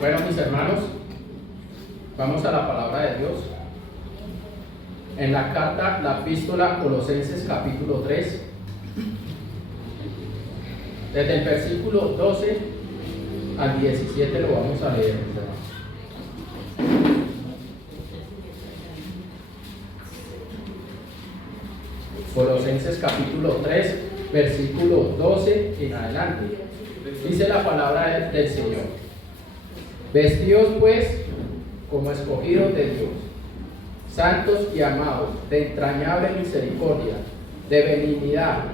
Bueno, mis hermanos, vamos a la palabra de Dios. En la carta, la epístola Colosenses capítulo 3, desde el versículo 12 al 17 lo vamos a leer, mis hermanos. Colosenses capítulo 3, versículo 12 en adelante. Dice la palabra del Señor: Vestidos pues como escogidos de Dios, santos y amados, de entrañable misericordia, de benignidad,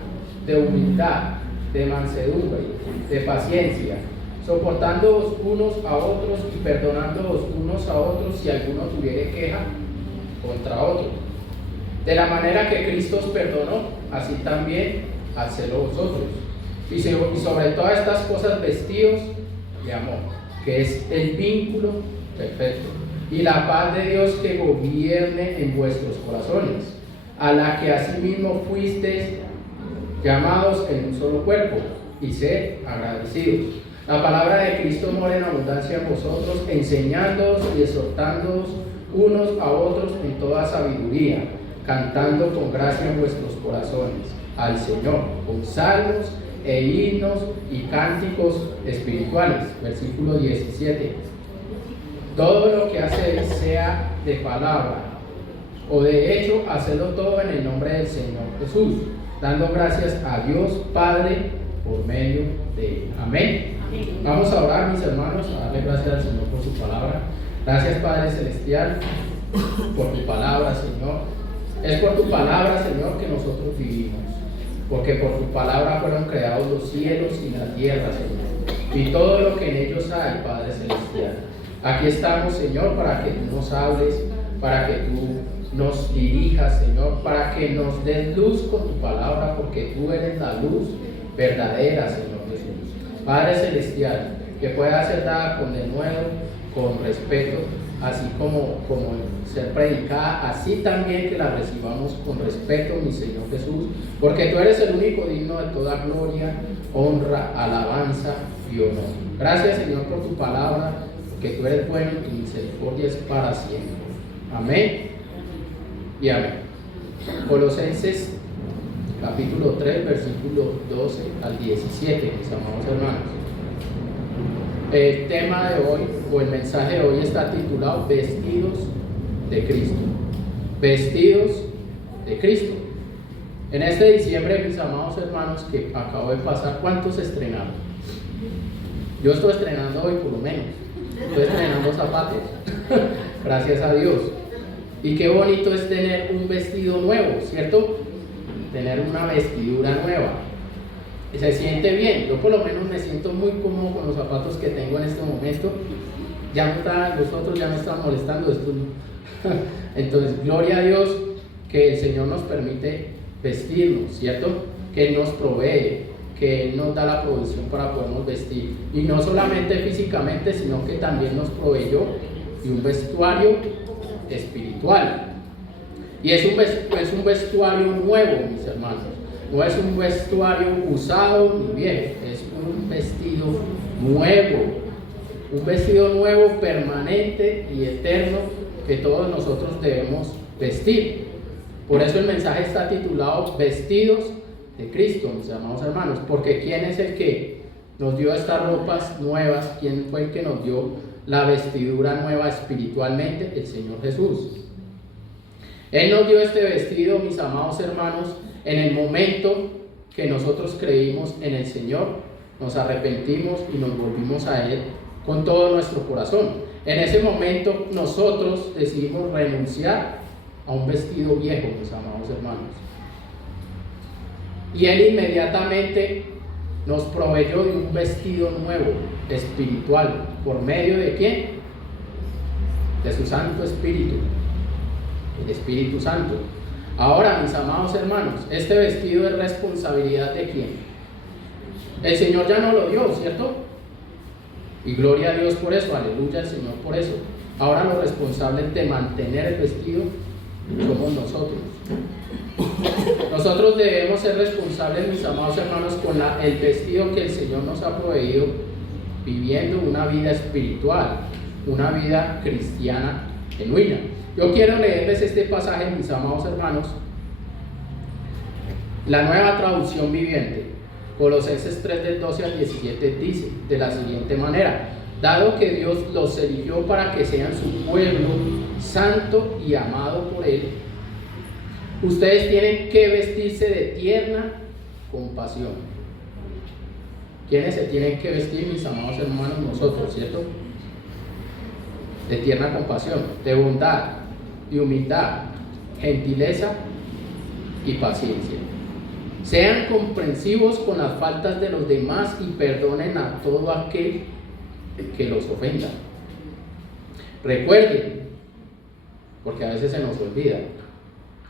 de humildad, de mansedumbre, de paciencia, soportándoos unos a otros y perdonándoos unos a otros si alguno tuviere queja contra otro. De la manera que Cristo os perdonó, así también hacedlo vosotros. Y sobre todas estas cosas vestidos de amor, que es el vínculo perfecto, y la paz de Dios que gobierne en vuestros corazones, a la que asimismo fuisteis llamados en un solo cuerpo, y sed agradecidos. La palabra de Cristo mora en abundancia en vosotros, enseñándoos y exhortándoos unos a otros en toda sabiduría, cantando con gracia en vuestros corazones al Señor, con salmos e himnos y cánticos espirituales. Versículo 17. Todo lo que hacéis, sea de palabra o de hecho, hacedlo todo en el nombre del Señor Jesús, dando gracias a Dios Padre por medio de él. Amén. Vamos a orar, mis hermanos, a darle gracias al Señor por su palabra. Gracias, Padre Celestial, por tu palabra, Señor. Es por tu palabra, Señor, que nosotros vivimos, porque por tu palabra fueron creados los cielos y la tierra, Señor, y todo lo que en ellos hay, Padre Celestial. Aquí estamos, Señor, para que tú nos hables, para que tú nos dirijas, Señor, para que nos des luz con tu palabra, porque tú eres la luz verdadera, Señor Jesús. Padre Celestial, que pueda ser dada con denuedo, con respeto, así como ser predicada, así también que la recibamos con respeto, mi Señor Jesús, porque tú eres el único digno de toda gloria, honra, alabanza y honor. Gracias, Señor, por tu palabra, porque tú eres bueno y tu misericordia es para siempre. Amén y amén. Colosenses capítulo 3, versículo 12 al 17, mis amados hermanos. El tema de hoy, o el mensaje de hoy, está titulado Vestidos de Cristo. Vestidos de Cristo. En este diciembre, mis amados hermanos, que acabo de pasar, ¿cuántos estrenaron? Yo estoy estrenando hoy, por lo menos. Estoy estrenando zapatos. Gracias a Dios. Y qué bonito es tener un vestido nuevo, ¿cierto? Tener una vestidura nueva. Se siente bien. Yo por lo menos me siento muy cómodo con los zapatos que tengo en este momento. Los otros ya me están molestando, estos no. Entonces, gloria a Dios que el Señor nos permite vestirnos, ¿cierto? Que Él nos provee, que Él nos da la provisión para podernos vestir. Y no solamente físicamente, sino que también nos proveyó de un vestuario espiritual. Y es un vestuario nuevo, mis hermanos. No es un vestuario usado ni viejo, es un vestido nuevo, permanente y eterno que todos nosotros debemos vestir. Por eso el mensaje está titulado Vestidos de Cristo, mis amados hermanos, porque ¿quién es el que nos dio estas ropas nuevas? ¿Quién fue el que nos dio la vestidura nueva espiritualmente? El Señor Jesús. Él nos dio este vestido, mis amados hermanos, en el momento que nosotros creímos en el Señor, nos arrepentimos y nos volvimos a Él con todo nuestro corazón. En ese momento nosotros decidimos renunciar a un vestido viejo, mis amados hermanos. Y Él inmediatamente nos proveyó de un vestido nuevo, espiritual. ¿Por medio de quién? De su Santo Espíritu, el Espíritu Santo. Ahora, mis amados hermanos, este vestido es responsabilidad de quién. El Señor ya nos lo dio, ¿cierto? Y gloria a Dios por eso, aleluya al Señor por eso. Ahora los responsables de mantener el vestido somos nosotros. Nosotros debemos ser responsables, mis amados hermanos, con el vestido que el Señor nos ha proveído viviendo una vida espiritual, una vida cristiana genuina. Yo quiero leerles este pasaje, mis amados hermanos, la Nueva Traducción Viviente. Colosenses 3 del 12 al 17 dice de la siguiente manera: dado que Dios los eligió para que sean su pueblo santo y amado por Él, ustedes tienen que vestirse de tierna compasión. ¿Quiénes se tienen que vestir, mis amados hermanos? Nosotros, ¿cierto? De tierna compasión, de bondad, de humildad, gentileza y paciencia. Sean comprensivos con las faltas de los demás y perdonen a todo aquel que los ofenda. Recuerden, porque a veces se nos olvida,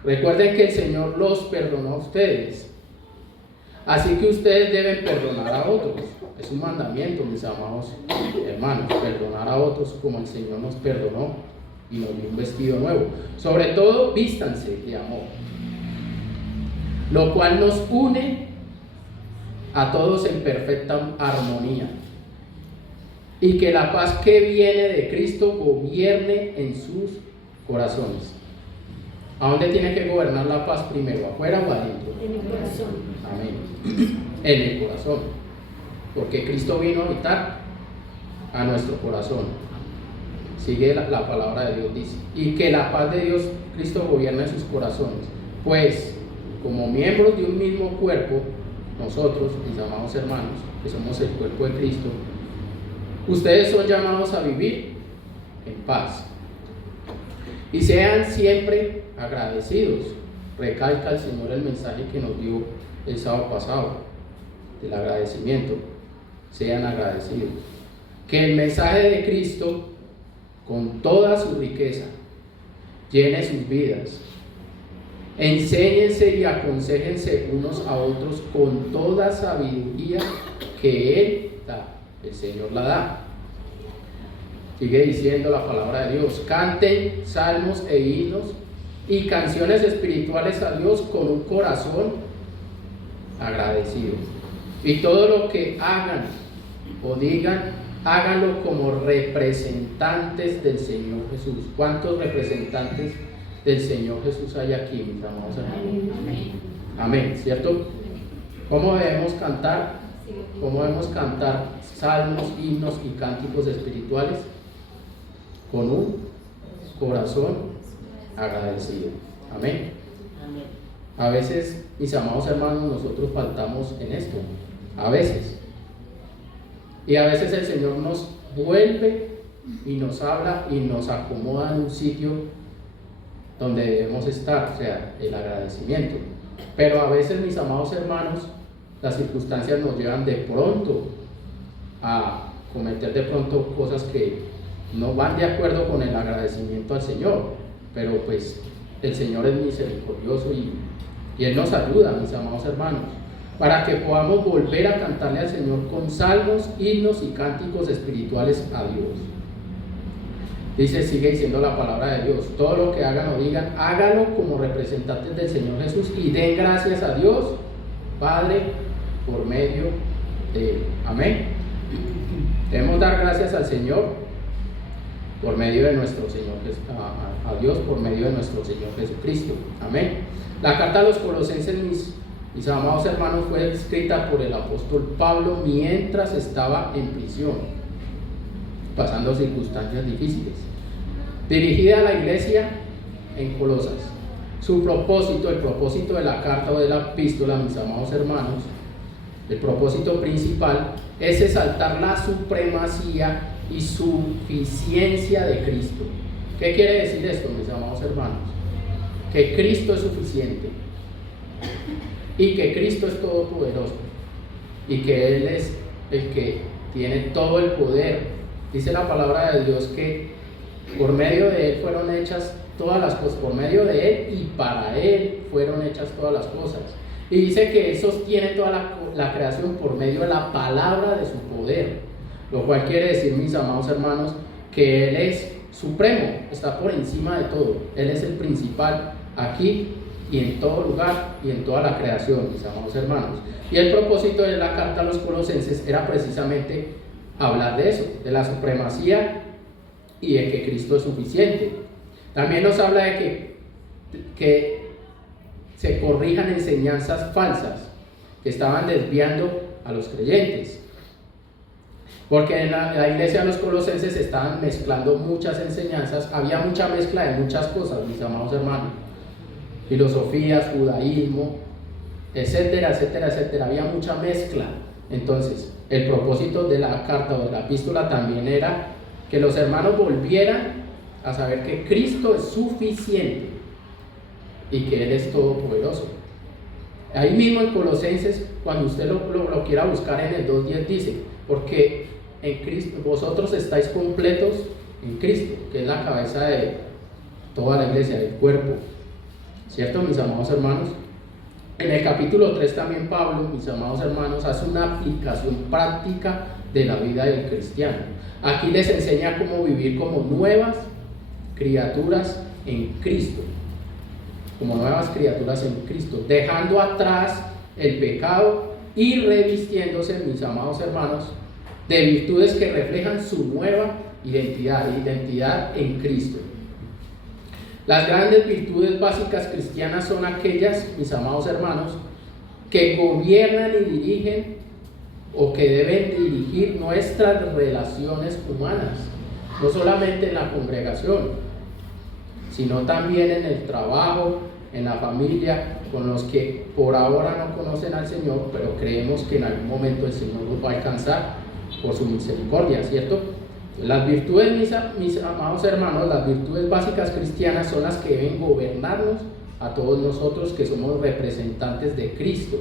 recuerden que el Señor los perdonó a ustedes, así que ustedes deben perdonar a otros. Es un mandamiento, mis amados hermanos, perdonar a otros como el Señor nos perdonó y nos dio un vestido nuevo. Sobre todo, vístanse de amor, lo cual nos une a todos en perfecta armonía. Y que la paz que viene de Cristo gobierne en sus corazones. ¿A dónde tiene que gobernar la paz primero? ¿Afuera o adentro? En el corazón. Amén. En el corazón. Porque Cristo vino a habitar a nuestro corazón. Sigue la palabra de Dios, dice. Y que la paz de Dios, Cristo, gobierne en sus corazones. Pues, como miembros de un mismo cuerpo, nosotros, mis amados hermanos, que somos el cuerpo de Cristo, ustedes son llamados a vivir en paz. Y sean siempre agradecidos. Recalca el Señor el mensaje que nos dio el sábado pasado, del agradecimiento. Sean agradecidos. Que el mensaje de Cristo, con toda su riqueza, llene sus vidas. Enséñense y aconséjense unos a otros con toda sabiduría que Él da. El Señor la da. Sigue diciendo la palabra de Dios: canten salmos e himnos y canciones espirituales a Dios con un corazón agradecido. Y todo lo que hagan o digan, háganlo como representantes del Señor Jesús. ¿Cuántos representantes del Señor Jesús hay aquí, mis amados hermanos? Amén. Amén, ¿cierto? ¿Cómo debemos cantar? ¿Cómo debemos cantar salmos, himnos y cánticos espirituales? Con un corazón agradecido. Amén. A veces, mis amados hermanos, nosotros faltamos en esto. A veces. Y a veces el Señor nos vuelve y nos habla y nos acomoda en un sitio donde debemos estar, o sea, el agradecimiento. Pero a veces, mis amados hermanos, las circunstancias nos llevan de pronto a cometer de pronto cosas que no van de acuerdo con el agradecimiento al Señor, pero pues el Señor es misericordioso y Él nos ayuda, mis amados hermanos, para que podamos volver a cantarle al Señor con salmos, himnos y cánticos espirituales a Dios. Dice, sigue diciendo la palabra de Dios: todo lo que hagan o digan, háganlo como representantes del Señor Jesús y den gracias a Dios Padre por medio de Él. Amén. Debemos dar gracias al Señor por medio de nuestro Señor, a Dios por medio de nuestro Señor Jesucristo. Amén. La carta a los Colosenses, mis amados hermanos, fue escrita por el apóstol Pablo mientras estaba en prisión, pasando circunstancias difíciles, dirigida a la iglesia en Colosas. Su propósito, el propósito de la carta o de la epístola, mis amados hermanos, el propósito principal es exaltar la supremacía y suficiencia de Cristo. ¿Qué quiere decir esto, mis amados hermanos? Que Cristo es suficiente y que Cristo es todopoderoso y que Él es el que tiene todo el poder. Dice la palabra de Dios que por medio de Él fueron hechas todas las cosas, por medio de Él y para Él fueron hechas todas las cosas. Y dice que Él sostiene toda la creación por medio de la palabra de su poder. Lo cual quiere decir, mis amados hermanos, que Él es supremo, está por encima de todo. Él es el principal aquí y en todo lugar y en toda la creación, mis amados hermanos. Y el propósito de la carta a los Colosenses era precisamente hablar de eso, de la supremacía y de que Cristo es suficiente. También nos habla de que se corrijan enseñanzas falsas que estaban desviando a los creyentes. Porque en la iglesia de los colosenses se estaban mezclando muchas enseñanzas, había mucha mezcla de muchas cosas, mis amados hermanos. Filosofías, judaísmo, etcétera, etcétera, etcétera, había mucha mezcla. Entonces, el propósito de la carta o de la epístola también era que los hermanos volvieran a saber que Cristo es suficiente y que Él es todopoderoso. Ahí mismo en Colosenses, cuando usted lo quiera buscar en el 2:10 dice, porque en Cristo, vosotros estáis completos en Cristo, que es la cabeza de toda la iglesia, del cuerpo. ¿Cierto, mis amados hermanos? En el capítulo 3 también Pablo, mis amados hermanos, hace una aplicación práctica de la vida del cristiano. Aquí les enseña cómo vivir como nuevas criaturas en Cristo. Como nuevas criaturas en Cristo, dejando atrás el pecado y revistiéndose, mis amados hermanos, de virtudes que reflejan su nueva identidad en Cristo. Las grandes virtudes básicas cristianas son aquellas, mis amados hermanos, que gobiernan y dirigen o que deben dirigir nuestras relaciones humanas, no solamente en la congregación, sino también en el trabajo, en la familia, con los que por ahora no conocen al Señor, pero creemos que en algún momento el Señor los va a alcanzar por su misericordia, ¿cierto? Las virtudes, mis amados hermanos, las virtudes básicas cristianas son las que deben gobernarnos a todos nosotros que somos representantes de Cristo.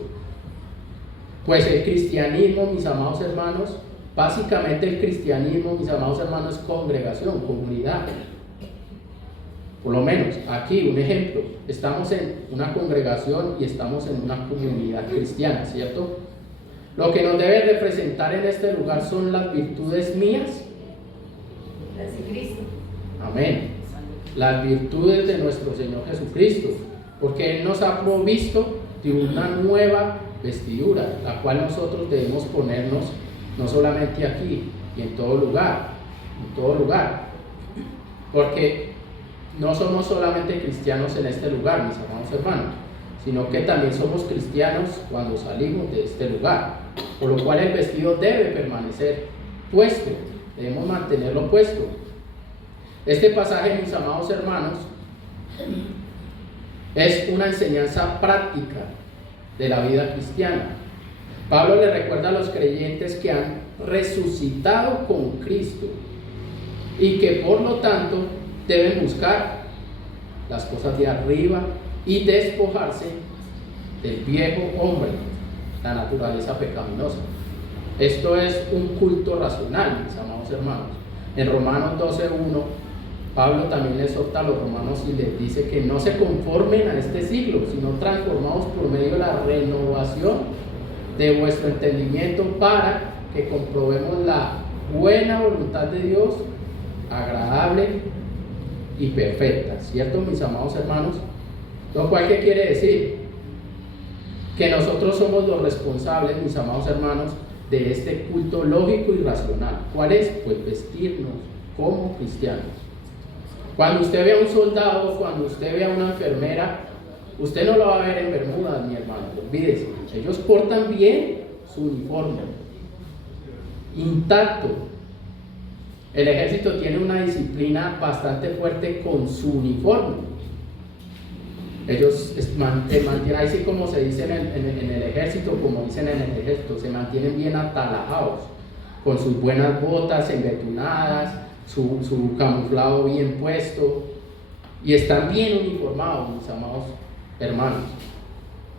Pues el cristianismo, mis amados hermanos, básicamente el cristianismo, mis amados hermanos, es congregación, comunidad. Por lo menos aquí un ejemplo, estamos en una congregación y estamos en una comunidad cristiana, ¿cierto? Lo que nos debe representar en este lugar son las virtudes mías. Las de Cristo. Amén. Las virtudes de nuestro Señor Jesucristo, porque Él nos ha provisto de una nueva vestidura, la cual nosotros debemos ponernos no solamente aquí y en todo lugar, porque no somos solamente cristianos en este lugar, mis amados hermanos, sino que también somos cristianos cuando salimos de este lugar, por lo cual el vestido debe permanecer puesto, debemos mantenerlo puesto. Este pasaje, mis amados hermanos, es una enseñanza práctica de la vida cristiana. Pablo le recuerda a los creyentes que han resucitado con Cristo y que por lo tanto deben buscar las cosas de arriba y despojarse del viejo hombre, la naturaleza pecaminosa. Esto es un culto racional, mis amados hermanos. En Romanos 12:1, Pablo también les exhorta a los romanos y les dice que no se conformen a este siglo, sino transformados por medio de la renovación de vuestro entendimiento para que comprobemos la buena voluntad de Dios, agradable y perfecta, ¿cierto, mis amados hermanos? Lo cual, ¿qué quiere decir? Que nosotros somos los responsables, mis amados hermanos, de este culto lógico y racional. ¿Cuál es? Pues vestirnos como cristianos. Cuando usted ve a un soldado, cuando usted ve a una enfermera, usted no lo va a ver en bermudas, mi hermano, olvídese. Ellos portan bien su uniforme, intacto. El ejército tiene una disciplina bastante fuerte con su uniforme. Ellos mantienen, así como se dice en el ejército, como dicen en el ejército, se mantienen bien atalajados, con sus buenas botas embetunadas, su camuflado bien puesto, y están bien uniformados, mis amados hermanos.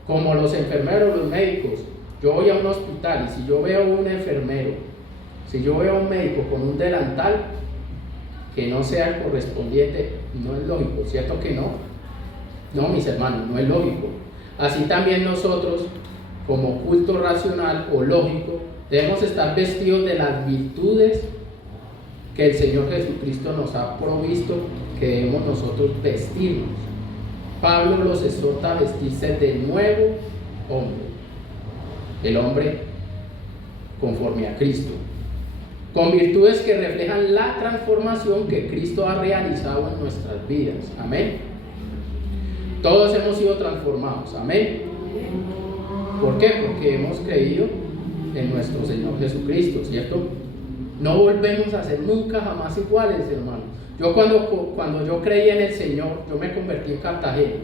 Como los enfermeros, los médicos. Yo voy a un hospital y si yo veo un enfermero, si yo veo a un médico con un delantal que no sea el correspondiente, no es lógico, ¿cierto que no? No, mis hermanos, no es lógico. Así también nosotros, como culto racional o lógico, debemos estar vestidos de las virtudes que el Señor Jesucristo nos ha provisto, que debemos nosotros vestirnos. Pablo los exhorta a vestirse de nuevo hombre, el hombre conforme a Cristo. con virtudes que reflejan la transformación que Cristo ha realizado en nuestras vidas. Amén. Todos hemos sido transformados. Amén. ¿Por qué? Porque hemos creído en nuestro Señor Jesucristo, ¿cierto? No volvemos a ser nunca jamás iguales, hermanos. Yo cuando yo creí en el Señor, yo me convertí en Cartagena.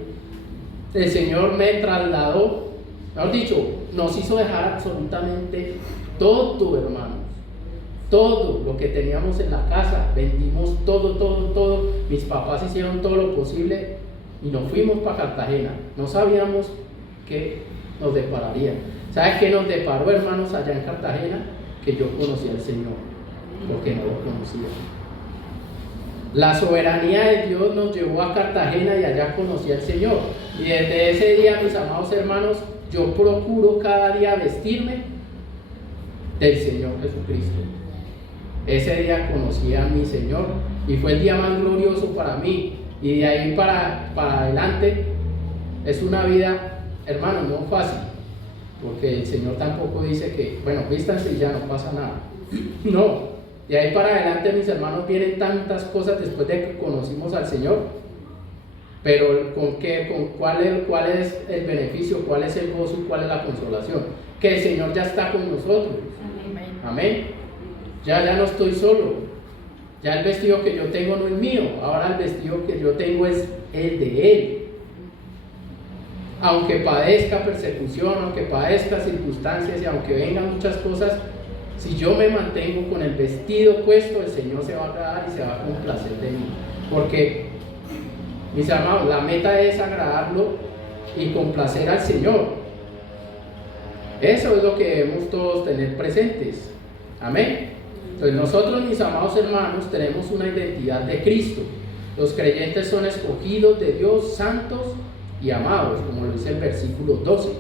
El Señor me trasladó, mejor dicho, nos hizo dejar absolutamente todo, hermanos. Todo lo que teníamos en la casa, vendimos todo. Mis papás hicieron todo lo posible y nos fuimos para Cartagena. No sabíamos qué nos depararía. ¿Sabes qué nos deparó, hermanos, allá en Cartagena? Que yo conocía al Señor, porque no lo conocía. La soberanía de Dios nos llevó a Cartagena y allá conocí al Señor. Y desde ese día, mis amados hermanos, yo procuro cada día vestirme del Señor Jesucristo. Ese día conocí a mi Señor y fue el día más glorioso para mí. Y de ahí para adelante es una vida, hermano, no fácil, porque el Señor tampoco dice que, bueno, vístanse y ya no pasa nada. No. De ahí para adelante, mis hermanos, vienen tantas cosas después de que conocimos al Señor. Pero ¿cuál es el beneficio? ¿Cuál es el gozo? ¿Cuál es la consolación? Que el Señor ya está con nosotros. Amén. Ya no estoy solo. Ya el vestido que yo tengo no es mío. Ahora el vestido que yo tengo es el de Él. Aunque padezca persecución, aunque padezca circunstancias y aunque vengan muchas cosas, si yo me mantengo con el vestido puesto, el Señor se va a agradar y se va a complacer de mí. Porque, mis amados, la meta es agradarlo y complacer al Señor. Eso es lo que debemos todos tener presentes. Amén. Entonces nosotros, mis amados hermanos, tenemos una identidad de Cristo. Los creyentes son escogidos de Dios, santos y amados, como lo dice el versículo 12.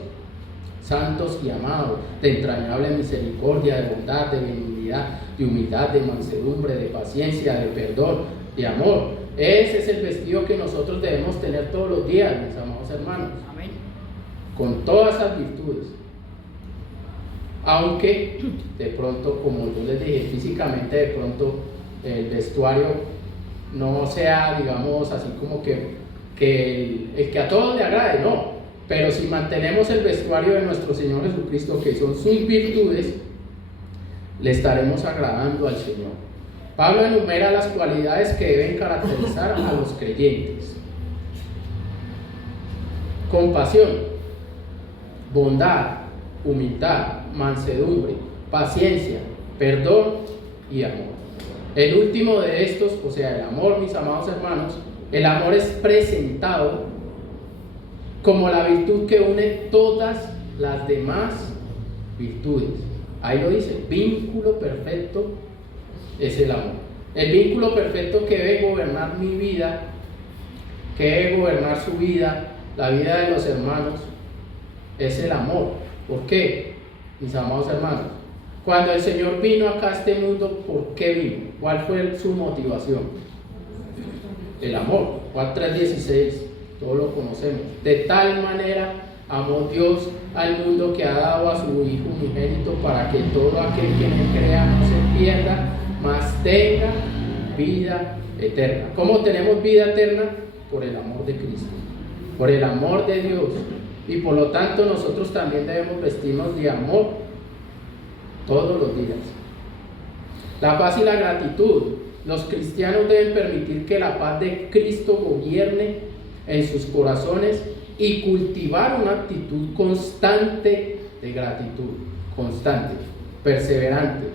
Santos y amados, de entrañable misericordia, de bondad, de benignidad, de humildad, de mansedumbre, de paciencia, de perdón, de amor. Ese es el vestido que nosotros debemos tener todos los días, mis amados hermanos. Amén. Con todas esas virtudes. Aunque de pronto, como yo les dije, físicamente de pronto el vestuario no sea, digamos, así como que el que a todos le agrade, no. Pero si mantenemos el vestuario de nuestro Señor Jesucristo, que son sus virtudes, le estaremos agradando al Señor. Pablo enumera las cualidades que deben caracterizar a los creyentes: compasión, bondad, humildad, mansedumbre, paciencia, perdón y amor. El último de estos, o sea, el amor, mis amados hermanos, el amor es presentado como la virtud que une todas las demás virtudes. Ahí lo dice, vínculo perfecto es el amor. El vínculo perfecto que debe gobernar mi vida, que debe gobernar su vida, la vida de los hermanos, es el amor. ¿Por qué, mis amados hermanos? Cuando el Señor vino acá a este mundo, ¿por qué vino? ¿Cuál fue su motivación? El amor. Juan 3:16. Todos lo conocemos. De tal manera amó Dios al mundo que ha dado a su Hijo unigénito para que todo aquel que en él crea no se pierda, mas tenga vida eterna. ¿Cómo tenemos vida eterna? Por el amor de Cristo, por el amor de Dios. Y por lo tanto nosotros también debemos vestirnos de amor todos los días. La paz y la gratitud. Los cristianos deben permitir que la paz de Cristo gobierne en sus corazones y cultivar una actitud constante de gratitud, constante, perseverante,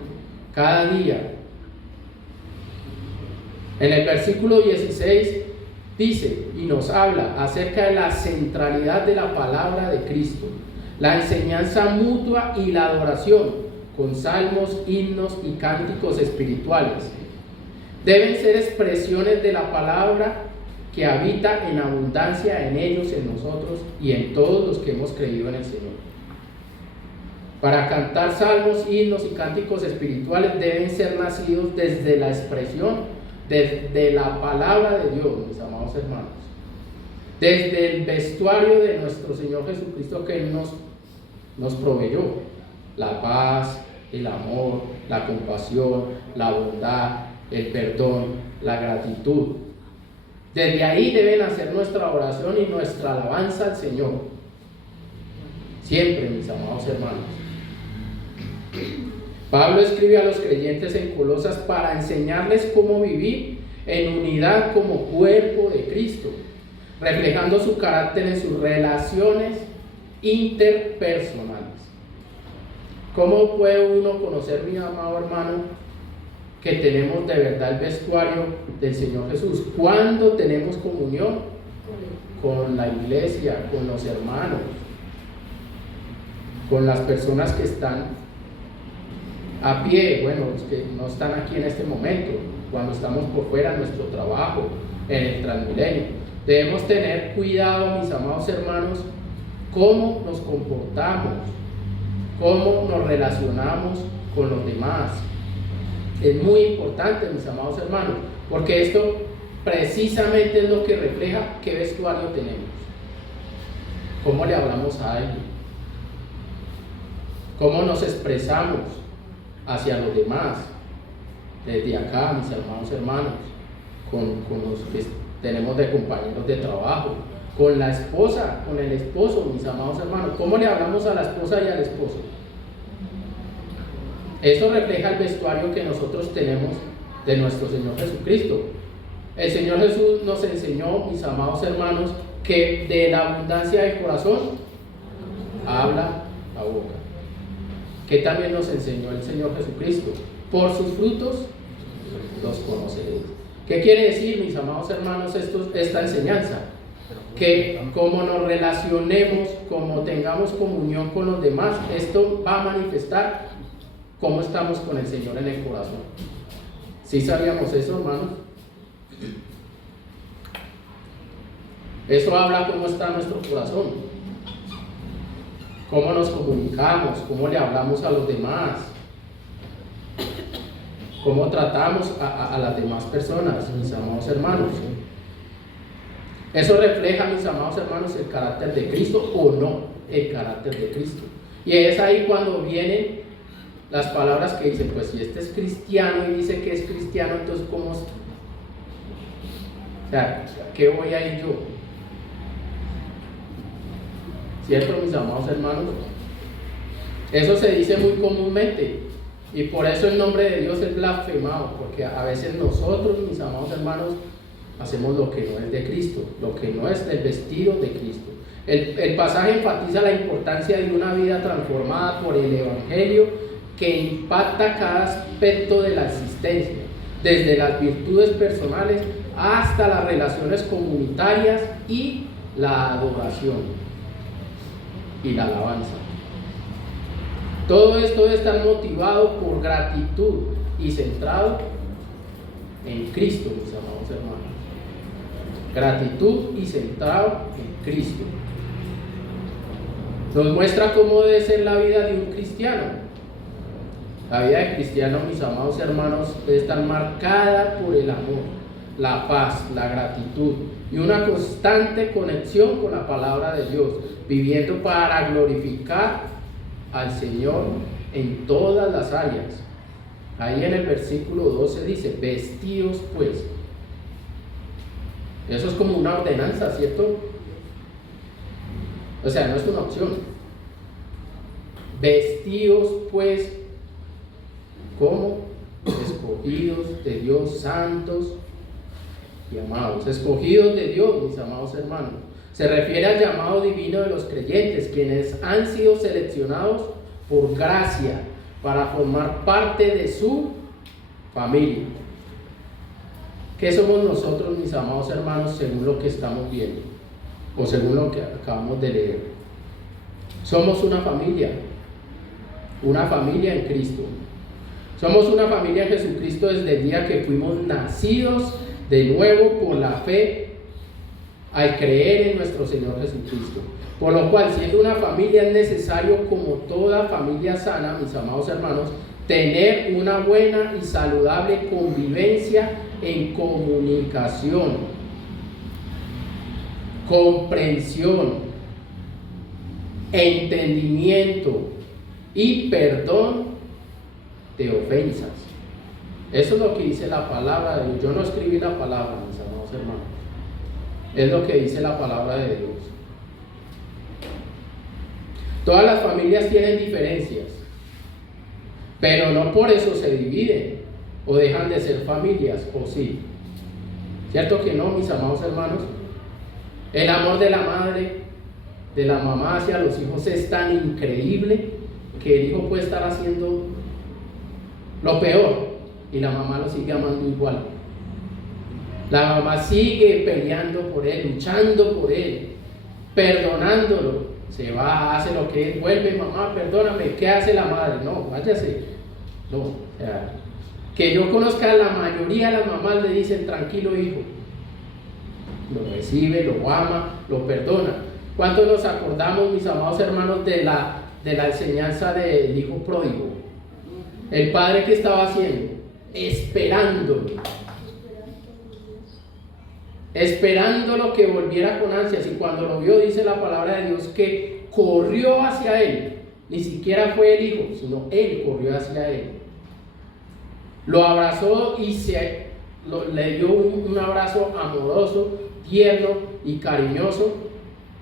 cada día. En el versículo 16 dice y nos habla acerca de la centralidad de la palabra de Cristo, la enseñanza mutua y la adoración con salmos, himnos y cánticos espirituales. Deben ser expresiones de la palabra que habita en abundancia en ellos, en nosotros y en todos los que hemos creído en el Señor. Para cantar salmos, himnos y cánticos espirituales deben ser nacidos desde la expresión, desde la palabra de Dios, mis amados hermanos. Desde el vestuario de nuestro Señor Jesucristo que Él nos proveyó. La paz, el amor, la compasión, la bondad, el perdón, la gratitud. Desde ahí debe nacer nuestra oración y nuestra alabanza al Señor. Siempre, mis amados hermanos. Pablo escribe a los creyentes en Colosas para enseñarles cómo vivir en unidad como cuerpo de Cristo, reflejando su carácter en sus relaciones interpersonales. ¿Cómo puede uno conocer, mi amado hermano, que tenemos de verdad el vestuario del Señor Jesús? ¿Cuándo tenemos comunión? Con la iglesia, con los hermanos, con las personas que están a pie, bueno, los que no están aquí en este momento, cuando estamos por fuera de nuestro trabajo, en el Transmilenio. Debemos tener cuidado, mis amados hermanos, cómo nos comportamos, cómo nos relacionamos con los demás. Es muy importante, mis amados hermanos, porque esto precisamente es lo que refleja qué vestuario tenemos, cómo le hablamos a alguien, cómo nos expresamos hacia los demás, desde acá, mis hermanos, con los que tenemos de compañeros de trabajo, con la esposa, con el esposo, mis amados hermanos. ¿Cómo le hablamos a la esposa y al esposo? Eso refleja el vestuario que nosotros tenemos de nuestro Señor Jesucristo. El Señor Jesús nos enseñó, mis amados hermanos, que de la abundancia del corazón habla la boca. Que también nos enseñó el Señor Jesucristo: por sus frutos los conoceréis. ¿Qué quiere decir, mis amados hermanos, esta enseñanza? Que como nos relacionemos, como tengamos comunión con los demás, esto va a manifestar cómo estamos con el Señor en el corazón. ¿Sí sabíamos eso, hermanos? Eso habla cómo está nuestro corazón, cómo nos comunicamos, cómo le hablamos a los demás, cómo tratamos a las demás personas, mis amados hermanos. Eso refleja, mis amados hermanos, el carácter de Cristo o no el carácter de Cristo. Y es ahí cuando vienen las palabras que dicen: pues si este es cristiano y dice que es cristiano, entonces ¿cómo? O sea, ¿qué voy a ir yo? ¿Cierto, mis amados hermanos? Eso se dice muy comúnmente, y por eso el nombre de Dios es blasfemado, porque a veces nosotros, mis amados hermanos, hacemos lo que no es de Cristo, lo que no es del vestido de Cristo. El pasaje enfatiza la importancia de una vida transformada por el Evangelio, que impacta cada aspecto de la existencia, desde las virtudes personales hasta las relaciones comunitarias y la adoración y la alabanza. Todo esto debe estar motivado por gratitud y centrado en Cristo, mis amados hermanos. Gratitud y centrado en Cristo. Nos muestra cómo debe ser la vida de un cristiano. La vida de cristiano, mis amados hermanos, debe estar marcada por el amor, la paz, la gratitud y una constante conexión con la palabra de Dios, viviendo para glorificar al Señor en todas las áreas. Ahí en el versículo 12 dice: vestidos pues. Eso es como una ordenanza, ¿cierto? O sea, no es una opción. Vestidos pues, como escogidos de Dios, santos y amados. Escogidos de Dios, mis amados hermanos, se refiere al llamado divino de los creyentes, quienes han sido seleccionados por gracia para formar parte de su familia. ¿Qué somos nosotros, mis amados hermanos, según lo que estamos viendo o según lo que acabamos de leer? Somos una familia en Cristo. Somos una familia en Jesucristo desde el día que fuimos nacidos de nuevo por la fe al creer en nuestro Señor Jesucristo. Por lo cual, siendo una familia, es necesario, como toda familia sana, mis amados hermanos, tener una buena y saludable convivencia en comunicación, comprensión, entendimiento y perdón de ofensas. Eso es lo que dice la palabra de Dios. Yo no escribí la palabra, mis amados hermanos. Es lo que dice la palabra de Dios. Todas las familias tienen diferencias, pero no por eso se dividen o dejan de ser familias, ¿o sí? ¿Cierto que no, mis amados hermanos? El amor de la madre, de la mamá hacia los hijos es tan increíble que el hijo puede estar haciendo lo peor y la mamá lo sigue amando igual. La mamá sigue peleando por él, luchando por él, perdonándolo. Se va, hace lo que es, vuelve, mamá, perdóname. ¿Qué hace la madre? No, váyase. No, o sea, que yo conozca, la mayoría de las mamás le dicen, tranquilo hijo. Lo recibe, lo ama, lo perdona. ¿Cuántos nos acordamos, mis amados hermanos, de la enseñanza del hijo pródigo? El padre, ¿qué estaba haciendo? Esperándolo que volviera con ansias, y cuando lo vio, dice la palabra de Dios que corrió hacia él. Ni siquiera fue el hijo, sino él corrió hacia él, lo abrazó y le dio un abrazo amoroso, tierno y cariñoso,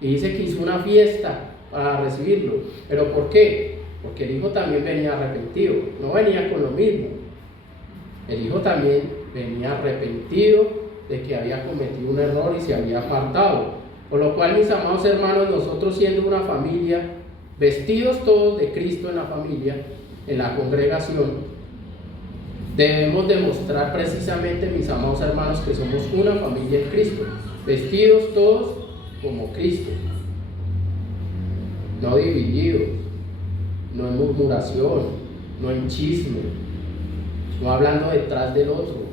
y dice que hizo una fiesta para recibirlo. ¿Pero por qué? Porque el hijo también venía arrepentido, no venía con lo mismo. El hijo también venía arrepentido de que había cometido un error y se había apartado. Por lo cual, mis amados hermanos, nosotros siendo una familia, vestidos todos de Cristo en la familia, en la congregación, debemos demostrar precisamente, mis amados hermanos, que somos una familia en Cristo, vestidos todos como Cristo, no divididos, no en murmuración, no en chisme, no hablando detrás del otro.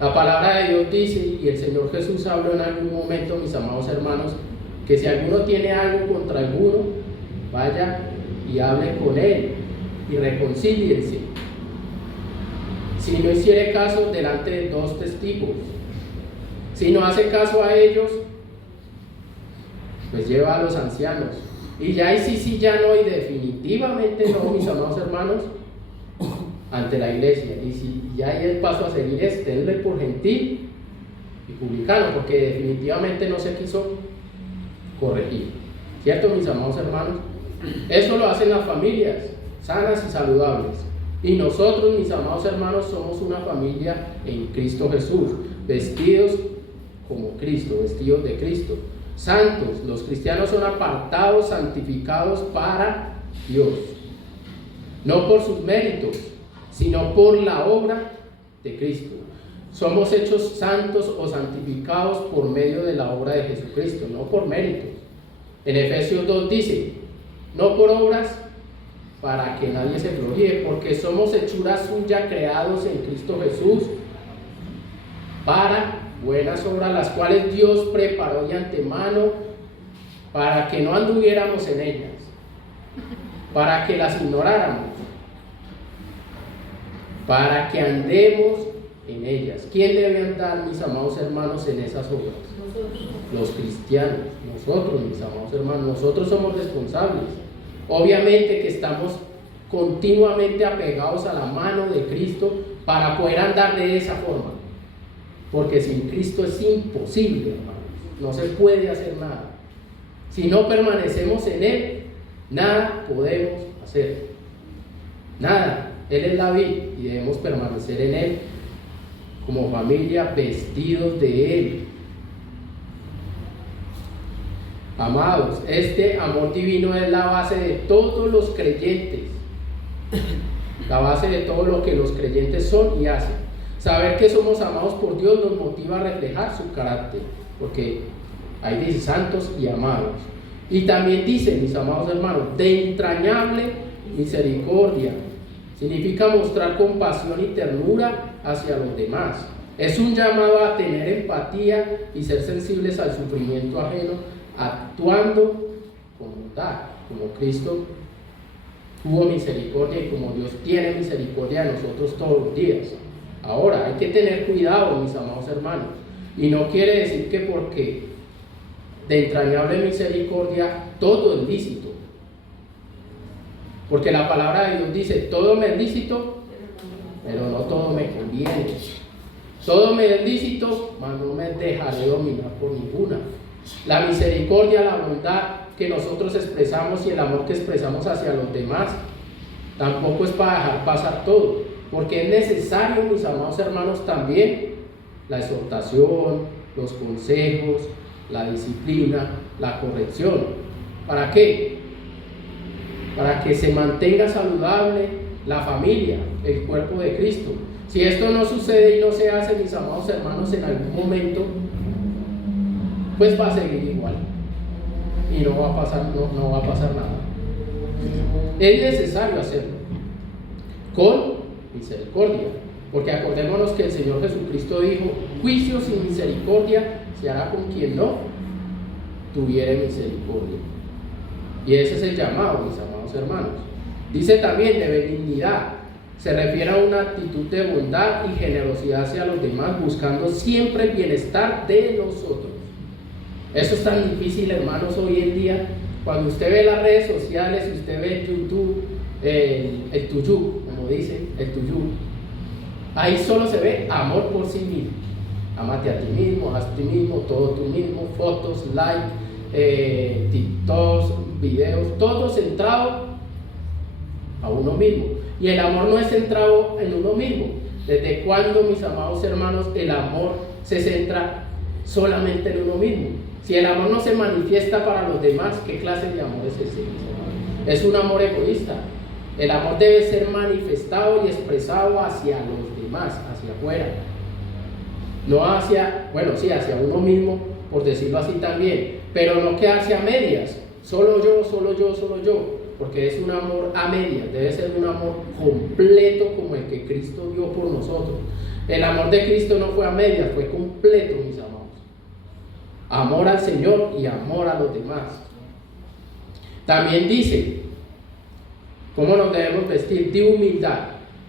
La palabra de Dios dice, y el Señor Jesús habló en algún momento, mis amados hermanos, que si alguno tiene algo contra alguno, vaya y hable con él y reconcíliense. Si no hiciere caso, delante de 2 testigos. Si no hace caso a ellos, pues lleva a los ancianos. Y ya ahí sí, ya no, y definitivamente no, mis amados hermanos, ante la iglesia. Y si ya hay el paso a seguir es tenle por gentil y publicano, porque definitivamente no se quiso corregir. ¿Cierto, mis amados hermanos? Eso lo hacen las familias sanas y saludables. Y nosotros, mis amados hermanos, somos una familia en Cristo Jesús, vestidos como Cristo, vestidos de Cristo, santos. Los cristianos son apartados, santificados para Dios, no por sus méritos, sino por la obra de Cristo. Somos hechos santos o santificados por medio de la obra de Jesucristo, no por méritos. En Efesios 2 dice, no por obras para que nadie se gloríe, porque somos hechura suya, creados en Cristo Jesús para buenas obras, las cuales Dios preparó de antemano para que no anduviéramos en ellas, para que las ignoráramos, para que andemos en ellas. ¿Quién debe andar, mis amados hermanos, en esas obras? Los cristianos, nosotros, mis amados hermanos, nosotros somos responsables. Obviamente que estamos continuamente apegados a la mano de Cristo para poder andar de esa forma, porque sin Cristo es imposible, hermanos, no se puede hacer nada. Si no permanecemos en Él, nada podemos hacer, nada. Él es la vid y debemos permanecer en Él como familia, vestidos de Él. Amados, este amor divino es la base de todos los creyentes, la base de todo lo que los creyentes son y hacen. Saber que somos amados por Dios nos motiva a reflejar su carácter, porque ahí dice santos y amados. Y también dice, mis amados hermanos, de entrañable misericordia. Significa mostrar compasión y ternura hacia los demás. Es un llamado a tener empatía y ser sensibles al sufrimiento ajeno, actuando con bondad, como Cristo tuvo misericordia y como Dios tiene misericordia de nosotros todos los días. Ahora, hay que tener cuidado, mis amados hermanos, y no quiere decir que porque de entrañable misericordia todo es lícito. Porque la palabra de Dios dice, todo me es lícito, pero no todo me conviene. Todo me es lícito, mas no me dejaré dominar por ninguna. La misericordia, la bondad que nosotros expresamos y el amor que expresamos hacia los demás, tampoco es para dejar pasar todo, porque es necesario, mis amados hermanos, también la exhortación, los consejos, la disciplina, la corrección. ¿Para qué? Para que se mantenga saludable la familia, el cuerpo de Cristo. Si esto no sucede y no se hace, mis amados hermanos, en algún momento, pues va a seguir igual y no va a pasar nada. Es necesario hacerlo con misericordia, porque acordémonos que el Señor Jesucristo dijo: juicio sin misericordia se hará con quien no tuviere misericordia. Y ese es el llamado, mis amados hermanos. Dice también de benignidad, se refiere a una actitud de bondad y generosidad hacia los demás, buscando siempre el bienestar de nosotros. Eso es tan difícil, hermanos, hoy en día. Cuando usted ve las redes sociales, y usted ve YouTube, el tuyú, como dicen, el tuyú, ahí solo se ve amor por sí mismo. Amate a ti mismo, haz ti mismo, todo tú mismo, fotos, like, TikToks, videos, todo centrado a uno mismo. Y el amor no es centrado en uno mismo. ¿Desde cuándo, mis amados hermanos, el amor se centra solamente en uno mismo? Si el amor no se manifiesta para los demás, ¿qué clase de amor es ese, mis hermanos? Es un amor egoísta. El amor debe ser manifestado y expresado hacia los demás, hacia afuera. No hacia, bueno, sí, hacia uno mismo, por decirlo así también, pero no quedarse a medias. Solo yo, solo yo, solo yo. Porque es un amor a medias, debe ser un amor completo como el que Cristo dio por nosotros. El amor de Cristo no fue a medias, fue completo, mis amados. Amor al Señor y amor a los demás. También dice, ¿cómo nos debemos vestir? De humildad.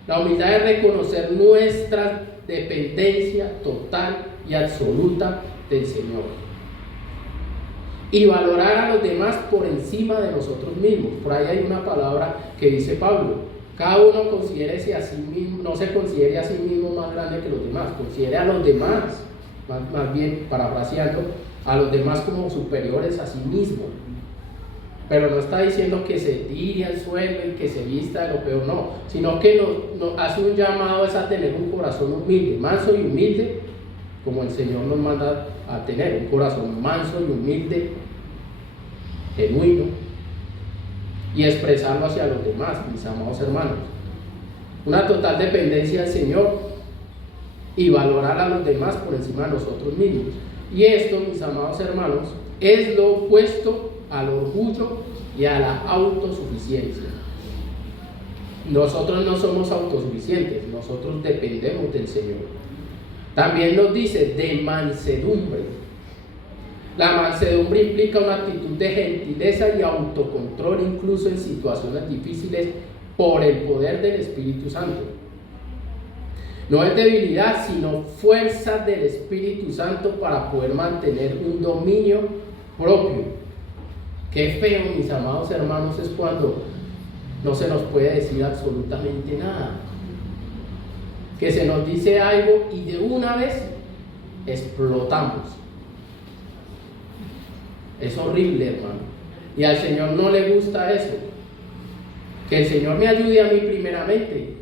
La humildad es reconocer nuestra dependencia total y absoluta del Señor. Y valorar a los demás por encima de nosotros mismos. Por ahí hay una palabra que dice Pablo: cada uno considérese a sí mismo, no se considere a sí mismo más grande que los demás, considere a los demás, más bien parafraseando, a los demás como superiores a sí mismo. Pero no está diciendo que se tire al suelo y que se vista de lo peor, no, sino que nos hace un llamado a tener un corazón humilde, manso y humilde, como el Señor nos manda a tener, un corazón manso y humilde, genuino, y expresarlo hacia los demás, mis amados hermanos. Una total dependencia del Señor y valorar a los demás por encima de nosotros mismos. Y esto, mis amados hermanos, es lo opuesto al orgullo y a la autosuficiencia. Nosotros no somos autosuficientes, nosotros dependemos del Señor. También nos dice de mansedumbre. La mansedumbre implica una actitud de gentileza y autocontrol, incluso en situaciones difíciles, por el poder del Espíritu Santo. No es debilidad, sino fuerza del Espíritu Santo para poder mantener un dominio propio. Qué feo, mis amados hermanos, es cuando no se nos puede decir absolutamente nada. Que se nos dice algo y de una vez explotamos. Es horrible, hermano. Y al Señor no le gusta eso. Que el Señor me ayude a mí primeramente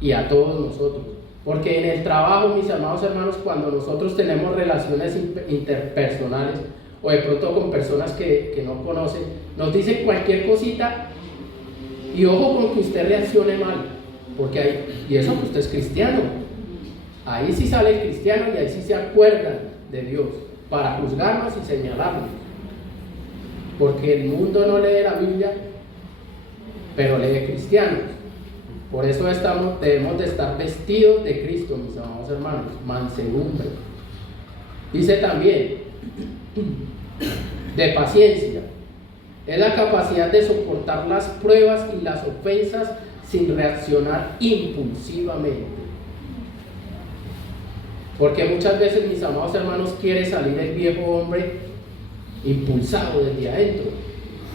y a todos nosotros. Porque en el trabajo, mis amados hermanos, cuando nosotros tenemos relaciones interpersonales o de pronto con personas que no conocen, nos dicen cualquier cosita y ojo con que usted reaccione mal. Porque ahí, y eso que usted es cristiano, ahí sí sale el cristiano y ahí sí se acuerdan de Dios para juzgarnos y señalarnos. Porque el mundo no lee la Biblia, pero lee cristianos. Por eso debemos de estar vestidos de Cristo, mis amados hermanos. Mansedumbre. Dice también de paciencia. Es la capacidad de soportar las pruebas y las ofensas sin reaccionar impulsivamente. Porque muchas veces, mis amados hermanos, quiere salir el viejo hombre impulsado desde adentro.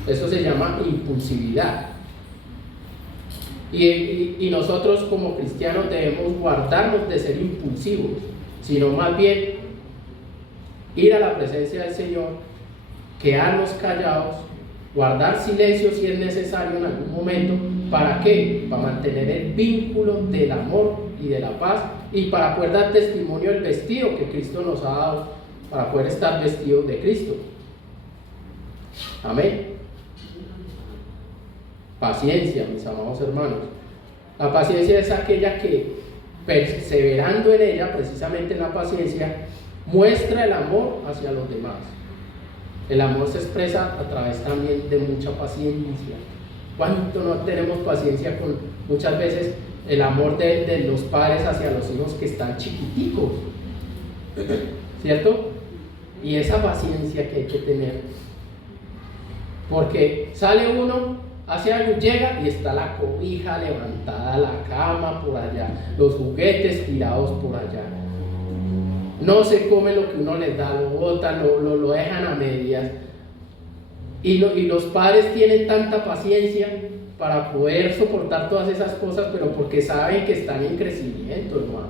Eso se llama impulsividad. Y nosotros como cristianos debemos guardarnos de ser impulsivos, sino más bien ir a la presencia del Señor, quedarnos callados, guardar silencio si es necesario en algún momento. ¿Para qué? Para mantener el vínculo del amor y de la paz, y para poder dar testimonio del vestido que Cristo nos ha dado, para poder estar vestidos de Cristo. Amén. Paciencia, mis amados hermanos. La paciencia es aquella que, perseverando en ella, precisamente en la paciencia, muestra el amor hacia los demás. El amor se expresa a través también de mucha paciencia. ¿Cuánto no tenemos paciencia con muchas veces el amor de los padres hacia los hijos que están chiquiticos? ¿Cierto? Y esa paciencia que hay que tener. Porque sale uno, hace algo, llega y está la cobija levantada, la cama por allá, los juguetes tirados por allá. No se come lo que uno les da, lo botan, lo dejan a medias. Y los padres tienen tanta paciencia para poder soportar todas esas cosas, pero porque saben que están en crecimiento, hermano.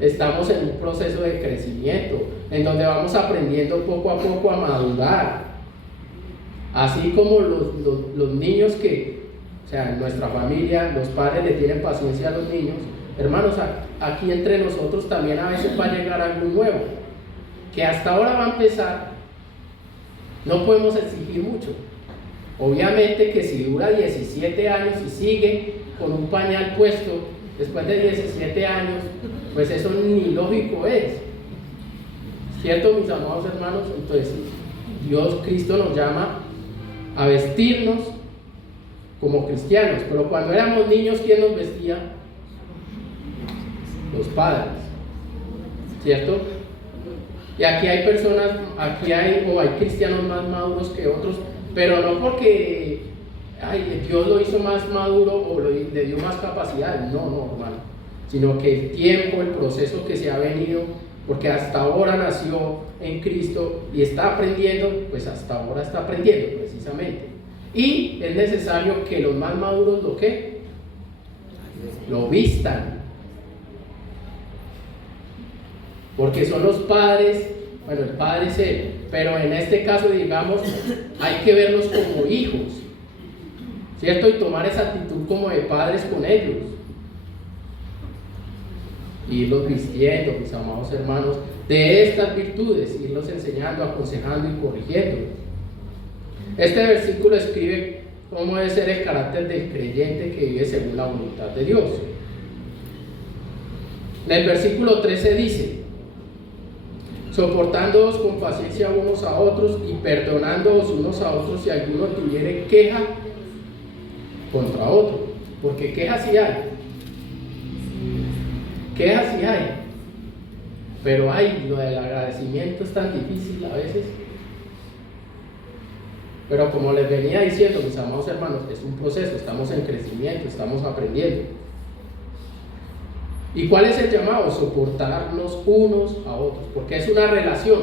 Estamos en un proceso de crecimiento, en donde vamos aprendiendo poco a poco a madurar. Así como los niños que, o sea, en nuestra familia, los padres le tienen paciencia a los niños, hermanos, aquí entre nosotros también a veces va a llegar algo nuevo, que hasta ahora va a empezar. No podemos exigir mucho. Obviamente que si dura 17 años y sigue con un pañal puesto después de 17 años, pues eso ni lógico es. ¿Cierto, mis amados hermanos? Entonces, Cristo nos llama a vestirnos como cristianos, pero cuando éramos niños, ¿quién nos vestía? Los padres, ¿cierto? Y aquí hay personas, hay cristianos más maduros que otros, pero no porque Dios lo hizo más maduro o le dio más capacidad, no, hermano, sino que el tiempo, el proceso que se ha venido, porque hasta ahora nació en Cristo y está aprendiendo, pues hasta ahora está aprendiendo precisamente. Y es necesario que los más maduros lo vistan. Porque son los padres, bueno, el padre es él, pero en este caso, digamos, hay que verlos como hijos, ¿cierto? Y tomar esa actitud como de padres con ellos. Irlos vistiendo, mis amados hermanos, de estas virtudes, irlos enseñando, aconsejando y corrigiendo. Este versículo escribe cómo debe ser el carácter del creyente que vive según la voluntad de Dios. En el versículo 13 dice: soportándoos con paciencia unos a otros y perdonándoos unos a otros si alguno tuviere queja contra otro. Porque quejas sí hay. Quejas sí hay. Pero lo del agradecimiento es tan difícil a veces. Pero como les venía diciendo, mis amados hermanos, es un proceso, estamos en crecimiento, estamos aprendiendo. ¿Y cuál es el llamado? Soportarnos unos a otros, porque es una relación,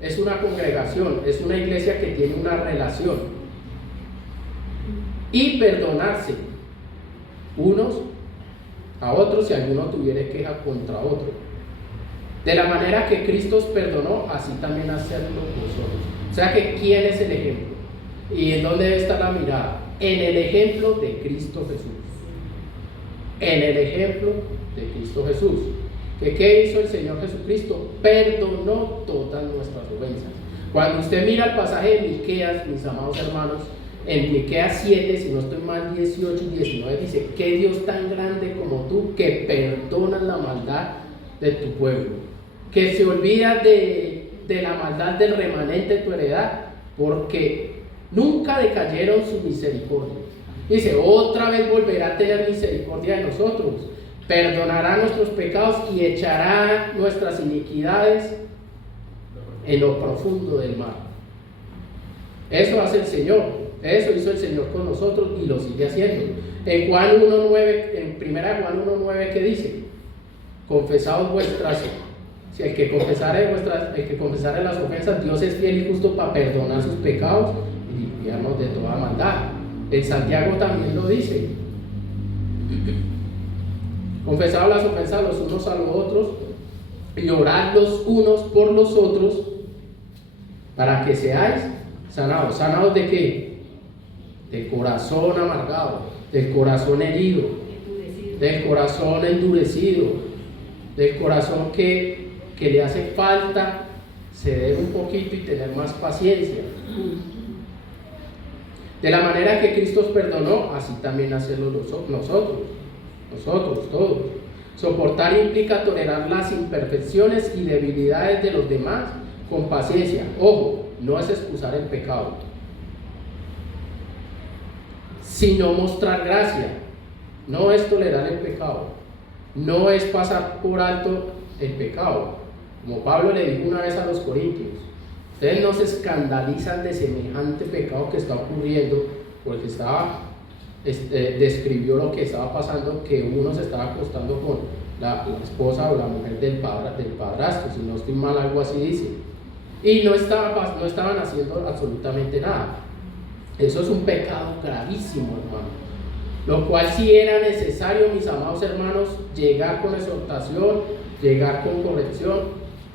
es una congregación, es una iglesia que tiene una relación. Y perdonarse unos a otros si alguno tuviere queja contra otro. De la manera que Cristo os perdonó, así también hacerlo vosotros. O sea que, ¿quién es el ejemplo? ¿Y en dónde debe estar la mirada? En el ejemplo de Cristo Jesús. En el ejemplo de Cristo Jesús. ¿Qué hizo el Señor Jesucristo? Perdonó todas nuestras ofensas. Cuando usted mira el pasaje de Miqueas, mis amados hermanos, en Miqueas 7, si no estoy mal, 18 y 19, dice: ¿qué Dios tan grande como tú que perdonas la maldad de tu pueblo? Que se olvida de la maldad del remanente de tu heredad, porque nunca decayeron su misericordia. Dice: otra vez volverá a tener misericordia de nosotros, perdonará nuestros pecados y echará nuestras iniquidades en lo profundo del mar. Eso hace el Señor, eso hizo el Señor con nosotros y lo sigue haciendo. En Juan 1.9, en 1 Juan 1.9, ¿qué dice? Confesaos vuestras, si el que confesare las ofensas, Dios es fiel y justo para perdonar sus pecados limpiarnos de toda maldad. En Santiago también lo dice: confesad las ofensas los unos a los otros y orad los unos por los otros para que seáis sanados. ¿Sanados de qué? Del corazón amargado, del corazón herido, del corazón endurecido, del corazón que le hace falta ceder un poquito y tener más paciencia. De la manera que Cristo os perdonó, así también hacerlo nosotros todos. Soportar implica tolerar las imperfecciones y debilidades de los demás con paciencia. Ojo, no es excusar el pecado, sino mostrar gracia. No es tolerar el pecado, no es pasar por alto el pecado. Como Pablo le dijo una vez a los corintios: ustedes no se escandalizan de semejante pecado que está ocurriendo, porque describió lo que estaba pasando, que uno se estaba acostando con la esposa o la mujer del padrastro, si no estoy mal, algo así dice, y no estaban haciendo absolutamente nada. Eso es un pecado gravísimo, hermano, lo cual sí era necesario, mis amados hermanos, llegar con exhortación, llegar con corrección,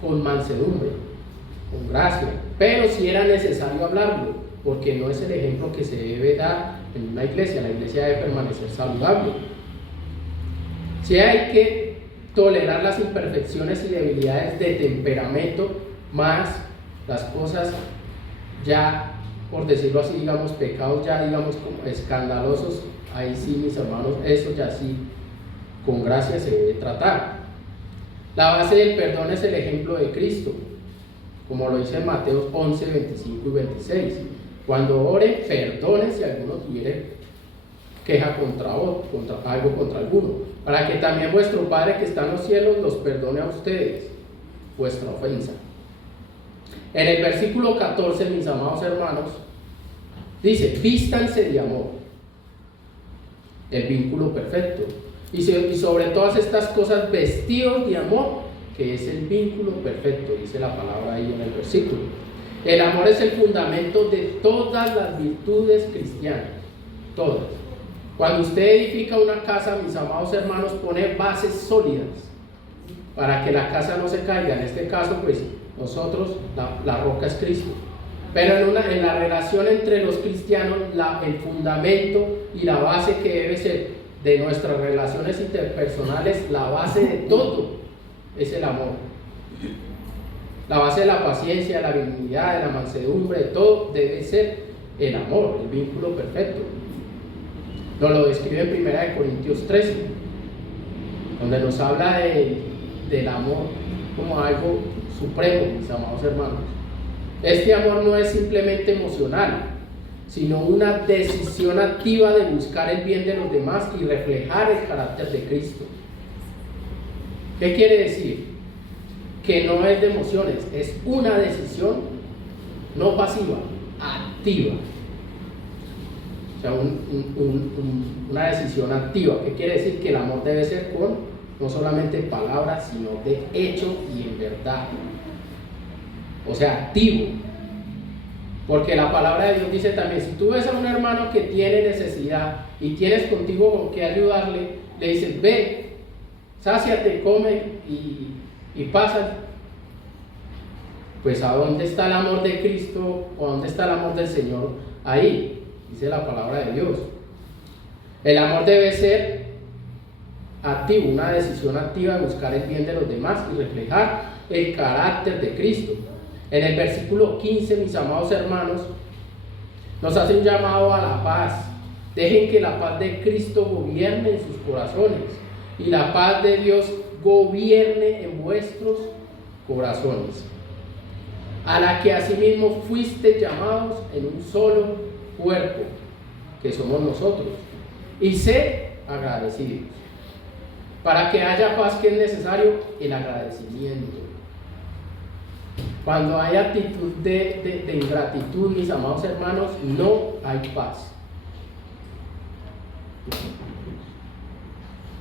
con mansedumbre, con gracia, pero sí era necesario hablarlo, porque no es el ejemplo que se debe dar en una iglesia. La iglesia debe permanecer saludable. Sí hay que tolerar las imperfecciones y debilidades de temperamento, más las cosas ya, por decirlo así, digamos, pecados ya, digamos, como escandalosos. Ahí sí, mis hermanos, eso ya sí, con gracia se debe tratar. La base del perdón es el ejemplo de Cristo, como lo dice en Mateo 11, 25 y 26. Cuando oren, perdonen si alguno tuviere queja contra alguno, para que también vuestro Padre que está en los cielos los perdone a ustedes vuestra ofensa. En el versículo 14, mis amados hermanos, dice: vístanse de amor, el vínculo perfecto, y sobre todas estas cosas vestidos de amor, que es el vínculo perfecto, dice la palabra ahí en el versículo. El amor es el fundamento de todas las virtudes cristianas, todas. Cuando usted edifica una casa, mis amados hermanos, pone bases sólidas para que la casa no se caiga. En este caso, pues nosotros, la roca es Cristo. Pero en la relación entre los cristianos, el fundamento y la base que debe ser de nuestras relaciones interpersonales, la base de todo es el amor. La base de la paciencia, de la benignidad, de la mansedumbre, de todo debe ser el amor, el vínculo perfecto. Nos lo describe en 1 Corintios 13, donde nos habla del amor como algo supremo, mis amados hermanos. Este amor no es simplemente emocional, sino una decisión activa de buscar el bien de los demás y reflejar el carácter de Cristo. ¿Qué quiere decir? Que no es de emociones, es una decisión no pasiva, activa. O sea, una decisión activa. ¿Qué quiere decir? Que el amor debe ser con no solamente palabras, sino de hecho y en verdad. O sea, activo. Porque la palabra de Dios dice también: si tú ves a un hermano que tiene necesidad y tienes contigo con qué ayudarle, le dices: ve, sáciate, come y pasa. Pues ¿a dónde está el amor de Cristo o dónde está el amor del Señor? Ahí, dice la palabra de Dios. El amor debe ser activo, una decisión activa de buscar el bien de los demás y reflejar el carácter de Cristo. En el versículo 15, mis amados hermanos, nos hace un llamado a la paz. Dejen que la paz de Cristo gobierne en sus corazones y la paz de Dios gobierne en vuestros corazones, a la que asimismo fuiste llamados en un solo cuerpo, que somos nosotros, y sed agradecidos. Para que haya paz, que es necesario el agradecimiento. Cuando hay actitud de ingratitud, mis amados hermanos, no hay paz.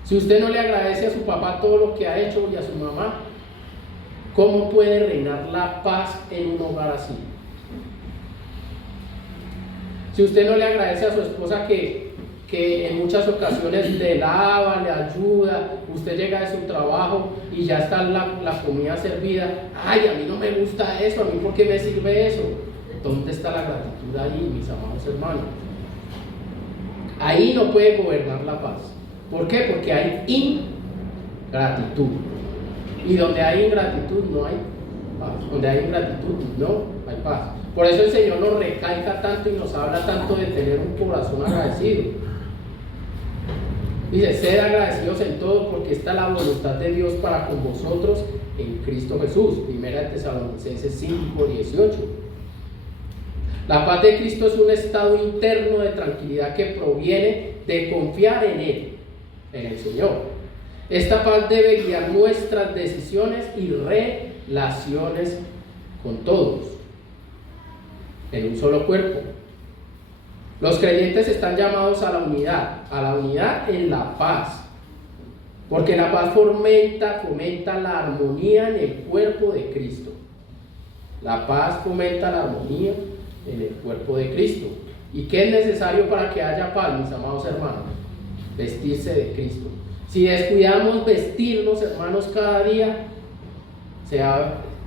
Si usted no le agradece a su papá todo lo que ha hecho y a su mamá, ¿cómo puede reinar la paz en un hogar así? Si usted no le agradece a su esposa que en muchas ocasiones le lava, le ayuda, usted llega de su trabajo y ya está la comida servida, ay, a mí no me gusta eso, a mí ¿por qué me sirve eso? ¿Dónde está la gratitud ahí, mis amados hermanos? Ahí no puede gobernar la paz. ¿Por qué? Porque hay ingratitud. Y donde hay ingratitud no hay paz. Donde hay ingratitud no hay paz. Por eso el Señor nos recalca tanto y nos habla tanto de tener un corazón agradecido. Dice, sed agradecidos en todo porque esta es la voluntad de Dios para con vosotros en Cristo Jesús. Primera de Tesalonicenses 5:18. La paz de Cristo es un estado interno de tranquilidad que proviene de confiar en Él, en el Señor. Esta paz debe guiar nuestras decisiones y relaciones con todos, en un solo cuerpo. Los creyentes están llamados a la unidad en la paz, porque la paz fomenta la armonía en el cuerpo de Cristo. La paz fomenta la armonía en el cuerpo de Cristo. ¿Y qué es necesario para que haya paz, mis amados hermanos? Vestirse de Cristo. Si descuidamos vestirnos, hermanos, cada día,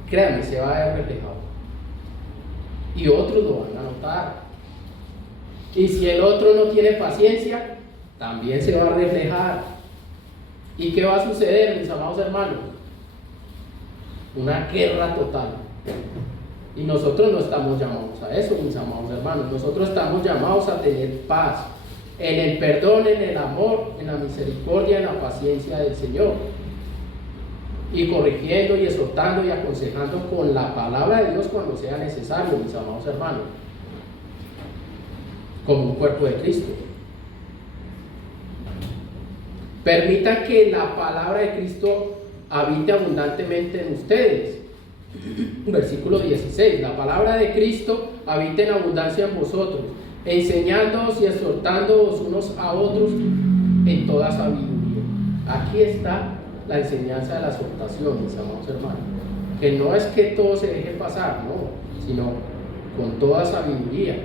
créanme, se va a ver reflejado. Y otros lo van a notar. Y si el otro no tiene paciencia, también se va a reflejar. ¿Y qué va a suceder, mis amados hermanos? Una guerra total. Y nosotros no estamos llamados a eso, mis amados hermanos. Nosotros estamos llamados a tener paz en el perdón, en el amor, en la misericordia, en la paciencia del Señor. Y corrigiendo y exhortando y aconsejando con la palabra de Dios cuando sea necesario, mis amados hermanos. Como un cuerpo de Cristo. Permita que la palabra de Cristo habite abundantemente en ustedes. Versículo 16. La palabra de Cristo habita en abundancia en vosotros, enseñándoos y exhortándoos unos a otros en toda sabiduría. Aquí está la enseñanza de la exhortación, mis amados hermanos. Que no es que todo se deje pasar, no, sino con toda sabiduría.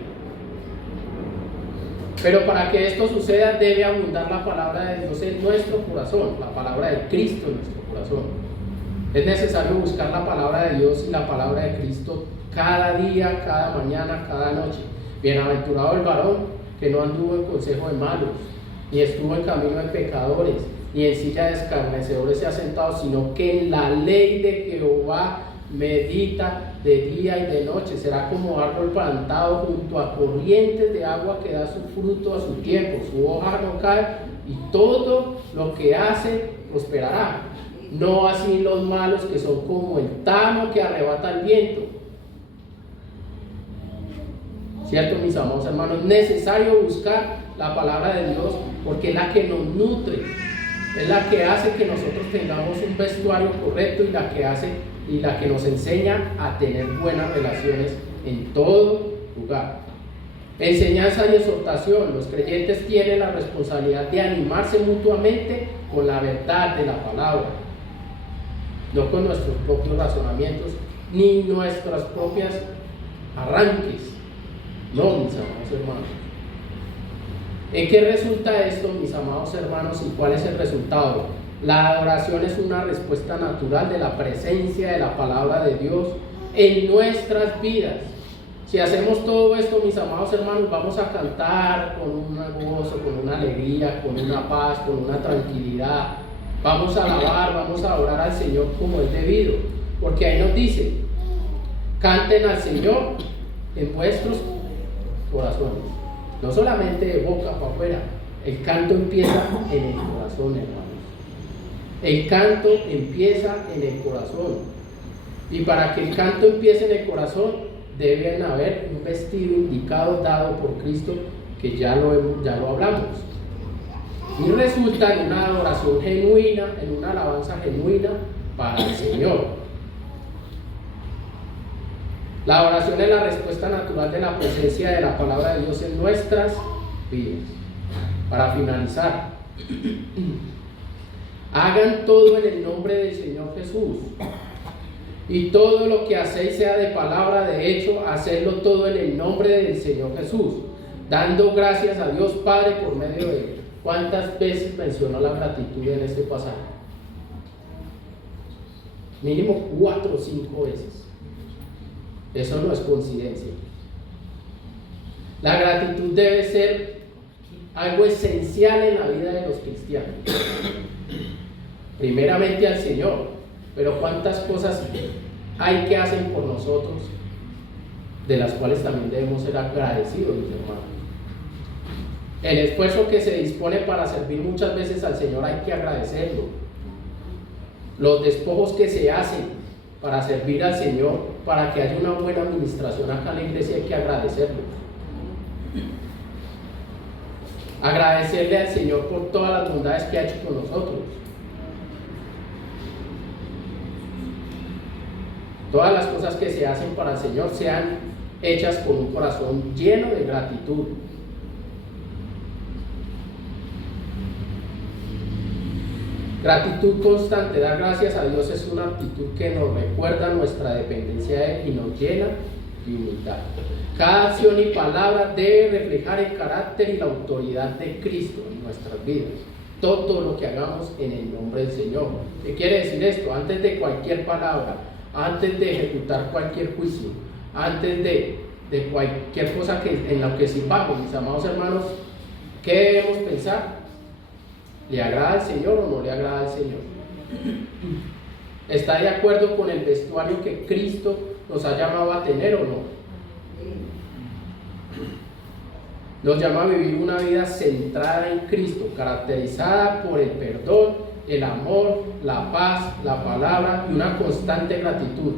Pero para que esto suceda debe abundar la palabra de Dios en nuestro corazón, la palabra de Cristo en nuestro corazón. Es necesario buscar la palabra de Dios y la palabra de Cristo cada día, cada mañana, cada noche. Bienaventurado el varón que no anduvo en consejo de malos, ni estuvo en camino de pecadores, ni en silla de escarnecedores se ha sentado, sino que en la ley de Jehová medita de día y de noche. Será como árbol plantado junto a corrientes de agua que da su fruto a su tiempo, su hoja no cae y todo lo que hace prosperará. No así los malos, que son como el tamo que arrebata el viento. ¿Cierto, mis amados hermanos? Es necesario buscar la palabra de Dios porque es la que nos nutre, es la que hace que nosotros tengamos un vestuario correcto y la que nos enseña a tener buenas relaciones en todo lugar. Enseñanza y exhortación. Los creyentes tienen la responsabilidad de animarse mutuamente con la verdad de la palabra, no con nuestros propios razonamientos ni nuestras propias arranques. No, mis amados hermanos. ¿En qué resulta esto, mis amados hermanos? ¿Y cuál es el resultado? La adoración es una respuesta natural de la presencia de la palabra de Dios en nuestras vidas. Si hacemos todo esto, mis amados hermanos, vamos a cantar con un gozo, con una alegría, con una paz, con una tranquilidad. Vamos a alabar, vamos a adorar al Señor como es debido. Porque ahí nos dice, canten al Señor en vuestros corazones. No solamente de boca para afuera, el canto empieza en el corazón, hermanos. El canto empieza en el corazón. Y para que el canto empiece en el corazón, deben haber un vestido indicado dado por Cristo, que ya lo hablamos. Y resulta en una adoración genuina, en una alabanza genuina para el Señor. La oración es la respuesta natural de la presencia de la palabra de Dios en nuestras vidas. Para finalizar, hagan todo en el nombre del Señor Jesús. Y todo lo que hacéis, sea de palabra, de hecho, hacedlo todo en el nombre del Señor Jesús, dando gracias a Dios Padre por medio de él. ¿Cuántas veces mencionó la gratitud en este pasaje? Mínimo 4 o 5 veces. Eso no es coincidencia. La gratitud debe ser algo esencial en la vida de los cristianos. Primeramente al Señor, pero cuántas cosas hay que hacen por nosotros, de las cuales también debemos ser agradecidos, mis hermanos. El esfuerzo que se dispone para servir muchas veces al Señor hay que agradecerlo. Los despojos que se hacen para servir al Señor, para que haya una buena administración acá en la iglesia, hay que agradecerlo. Agradecerle al Señor por todas las bondades que ha hecho con nosotros. Todas las cosas que se hacen para el Señor sean hechas con un corazón lleno de gratitud. Gratitud constante, dar gracias a Dios es una actitud que nos recuerda nuestra dependencia de Él y nos llena de humildad. Cada acción y palabra debe reflejar el carácter y la autoridad de Cristo en nuestras vidas. Todo lo que hagamos en el nombre del Señor. ¿Qué quiere decir esto? Antes de cualquier palabra, antes de ejecutar cualquier juicio, antes de cualquier cosa en la que sirvamos, mis amados hermanos, ¿qué debemos pensar? ¿Le agrada al Señor o no le agrada al Señor? ¿Está de acuerdo con el vestuario que Cristo nos ha llamado a tener o no? Nos llama a vivir una vida centrada en Cristo, caracterizada por el perdón, el amor, la paz, la palabra y una constante gratitud.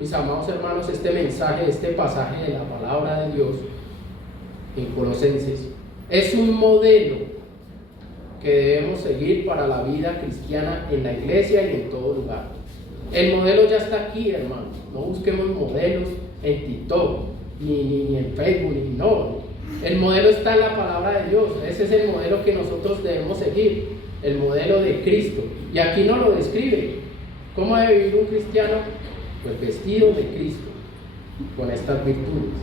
Mis amados hermanos, este mensaje, este pasaje de la palabra de Dios en Colosenses es un modelo que debemos seguir para la vida cristiana en la iglesia y en todo lugar. El modelo ya está aquí, hermanos. No busquemos modelos en TikTok, ni en Facebook, no. El modelo está en la palabra de Dios. Ese es el modelo que nosotros debemos seguir, el modelo de Cristo. Y aquí nos lo describe. ¿Cómo debe vivir un cristiano? Pues vestido de Cristo, con estas virtudes,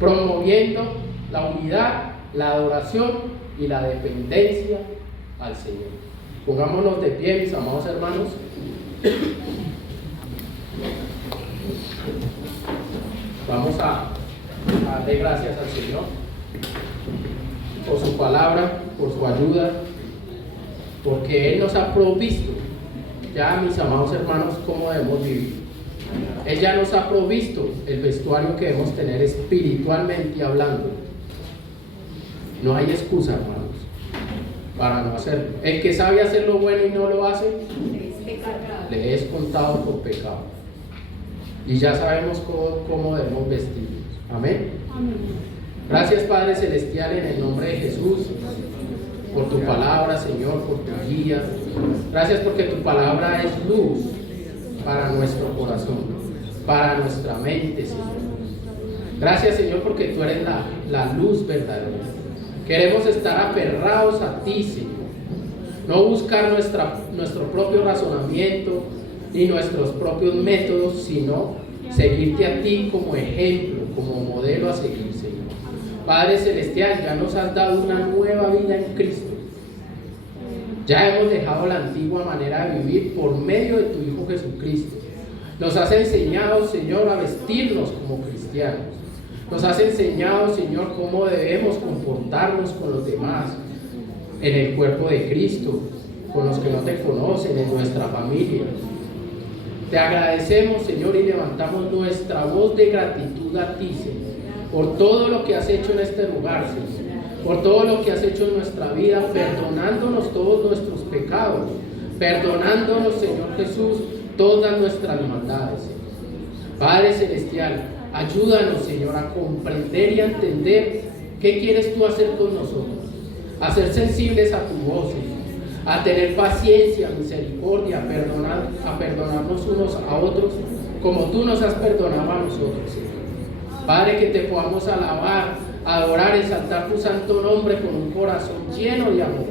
promoviendo la unidad, la adoración y la dependencia al Señor. Pongámonos de pie, mis amados hermanos. Vamos a darle gracias al Señor por su palabra, por su ayuda, porque Él nos ha provisto, ya mis amados hermanos, cómo debemos vivir. Él ya nos ha provisto el vestuario que debemos tener espiritualmente hablando. No hay excusa, hermanos, para no hacerlo. El que sabe hacer lo bueno y no lo hace, le es contado por pecado. Y ya sabemos cómo debemos vestirnos. Amén. Gracias, Padre Celestial, en el nombre de Jesús, por tu palabra, Señor, por tu guía. Gracias porque tu palabra es luz para nuestro corazón, para nuestra mente, Señor. Gracias, Señor, porque tú eres la luz verdadera. Queremos estar aferrados a ti, Señor. No buscar nuestro propio razonamiento ni nuestros propios métodos, sino seguirte a ti como ejemplo, como modelo a seguir, Señor. Padre Celestial, ya nos has dado una nueva vida en Cristo. Ya hemos dejado la antigua manera de vivir por medio de tu Hijo Jesucristo. Nos has enseñado, Señor, a vestirnos como cristianos. Nos has enseñado, Señor, cómo debemos comportarnos con los demás en el cuerpo de Cristo, con los que no te conocen, en nuestra familia. Te agradecemos, Señor, y levantamos nuestra voz de gratitud a ti, Señor, por todo lo que has hecho en este lugar, Señor, por todo lo que has hecho en nuestra vida, perdonándonos todos nuestros pecados, perdonándonos, Señor Jesús, todas nuestras maldades, Señor. Padre Celestial, ayúdanos, Señor, a comprender y a entender qué quieres tú hacer con nosotros, a ser sensibles a tu voz, Señor, a tener paciencia, misericordia, a perdonarnos unos a otros como tú nos has perdonado a nosotros, Señor. Padre, que te podamos alabar, adorar, exaltar tu santo nombre con un corazón lleno de amor,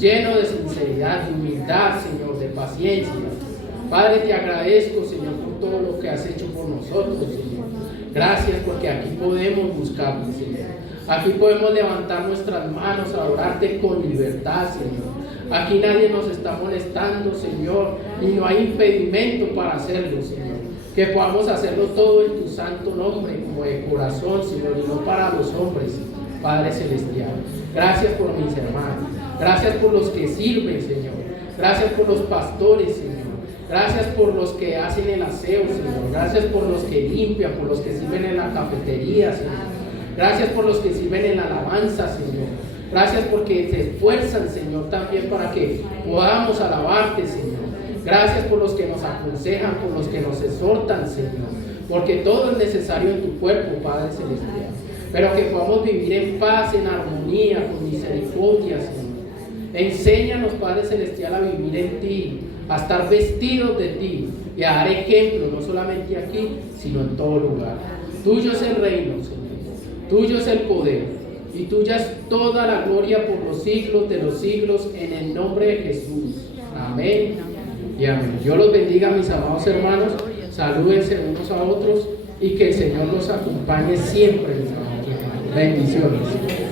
lleno de sinceridad, de humildad, Señor, de paciencia. Padre, te agradezco, Señor, por todo lo que has hecho por nosotros, Señor. Gracias porque aquí podemos buscarte, Señor. Aquí podemos levantar nuestras manos a adorarte con libertad, Señor. Aquí nadie nos está molestando, Señor, y no hay impedimento para hacerlo, Señor. Que podamos hacerlo todo en tu santo nombre, como de corazón, Señor, y no para los hombres, Padre Celestial. Gracias por mis hermanos. Gracias por los que sirven, Señor. Gracias por los pastores, Señor. Gracias por los que hacen el aseo, Señor. Gracias por los que limpian, por los que sirven en la cafetería, Señor. Gracias por los que sirven en la alabanza, Señor. Gracias porque se esfuerzan, Señor, también para que podamos alabarte, Señor. Gracias por los que nos aconsejan, por los que nos exhortan, Señor. Porque todo es necesario en tu cuerpo, Padre Celestial. Pero que podamos vivir en paz, en armonía, con misericordia, Señor. Enséñanos, Padre Celestial, a vivir en ti, a estar vestidos de ti y a dar ejemplo, no solamente aquí, sino en todo lugar. Tuyo es el reino, Señor. Tuyo es el poder y tuya es toda la gloria por los siglos de los siglos, en el nombre de Jesús. Amén y amén. Dios los bendiga, mis amados hermanos. Salúdense unos a otros y que el Señor los acompañe siempre, mis amados hermanos. Bendiciones.